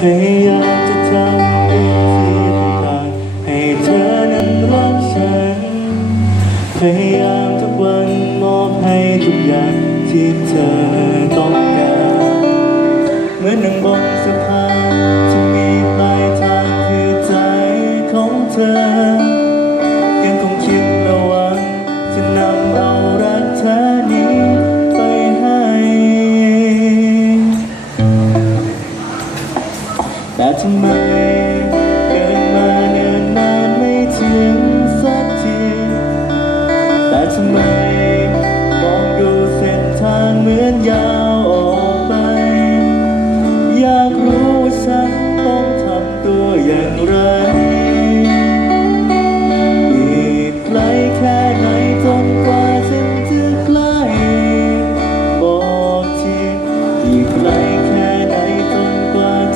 พยายามจะทำวิธีต่างให้เธอนั้นรักฉัน พยายามทุกวันมอบให้ทุกอย่างที่เธอต้องการ เหมือนหนังบอสั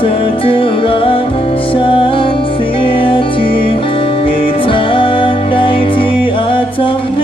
เธอจะรักฉันเสียที มีทางใดที่อาจทำ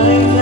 life.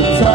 sometimes.